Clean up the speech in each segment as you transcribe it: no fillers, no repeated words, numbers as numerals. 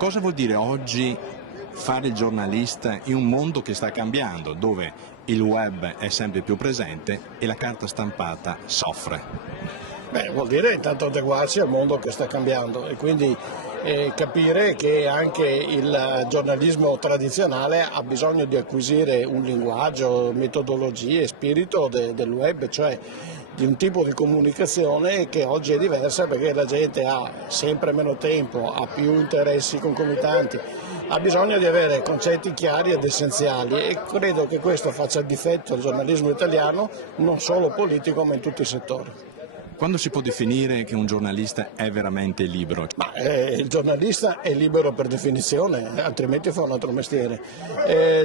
Cosa vuol dire oggi fare il giornalista in un mondo che sta cambiando, dove il web è sempre più presente e la carta stampata soffre? Beh, vuol dire intanto adeguarsi al mondo che sta cambiando e quindi capire che anche il giornalismo tradizionale ha bisogno di acquisire un linguaggio, metodologie, spirito del web, cioè di un tipo di comunicazione che oggi è diversa perché la gente ha sempre meno tempo, ha più interessi concomitanti, ha bisogno di avere concetti chiari ed essenziali e credo che questo faccia difetto al giornalismo italiano, non solo politico ma in tutti i settori. Quando si può definire che un giornalista è veramente libero? Il giornalista è libero per definizione, altrimenti fa un altro mestiere.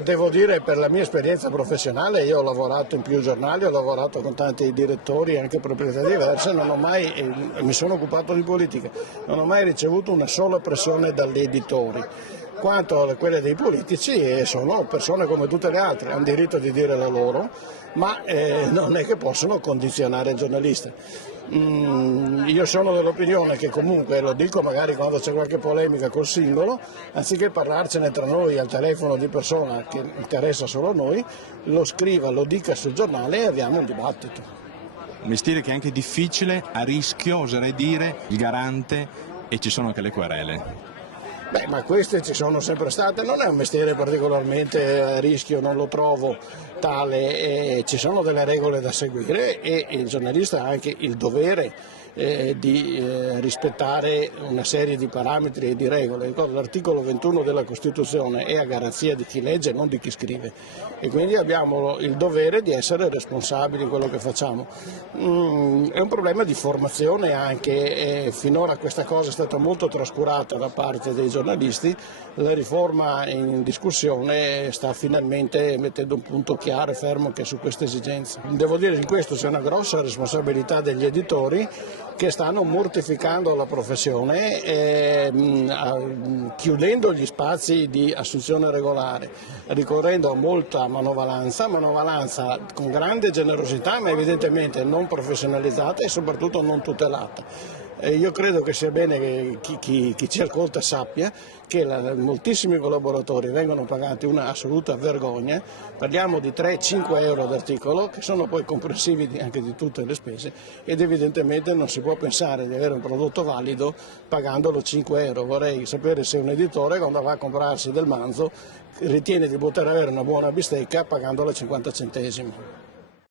Devo dire, per la mia esperienza professionale, io ho lavorato in più giornali, ho lavorato con tanti direttori, anche proprietà diverse, mi sono occupato di politica, non ho mai ricevuto una sola pressione dagli editori. Quanto a quelle dei politici, sono persone come tutte le altre, hanno diritto di dire la loro, ma non è che possono condizionare il giornalista. Io sono dell'opinione che comunque, lo dico magari quando c'è qualche polemica col singolo, anziché parlarcene tra noi al telefono di persona che interessa solo a noi, lo scriva, lo dica sul giornale e abbiamo un dibattito. Un mestiere che è anche difficile, a rischio, oserei dire, il garante, e ci sono anche le querele. Beh, ma queste ci sono sempre state, non è un mestiere particolarmente a rischio, non lo trovo tale, ci sono delle regole da seguire e il giornalista ha anche il dovere di rispettare una serie di parametri e di regole. L'articolo 21 della Costituzione è a garanzia di chi legge e non di chi scrive e quindi abbiamo il dovere di essere responsabili di quello che facciamo. È un problema di formazione anche, finora questa cosa è stata molto trascurata da parte dei giornalisti, la riforma in discussione sta finalmente mettendo un punto chiaro e fermo anche su queste esigenze. Devo dire che in questo c'è una grossa responsabilità degli editori che stanno mortificando la professione, chiudendo gli spazi di assunzione regolare, ricorrendo a molta manovalanza con grande generosità ma evidentemente non professionalizzata e soprattutto non tutelata. Io credo che sia bene che chi ci ascolta sappia che moltissimi collaboratori vengono pagati una assoluta vergogna, parliamo di 3-5 euro ad articolo che sono poi comprensivi anche di tutte le spese ed evidentemente non si può pensare di avere un prodotto valido pagandolo 5 euro. Vorrei sapere se un editore quando va a comprarsi del manzo ritiene di poter avere una buona bistecca pagandola 50 centesimi.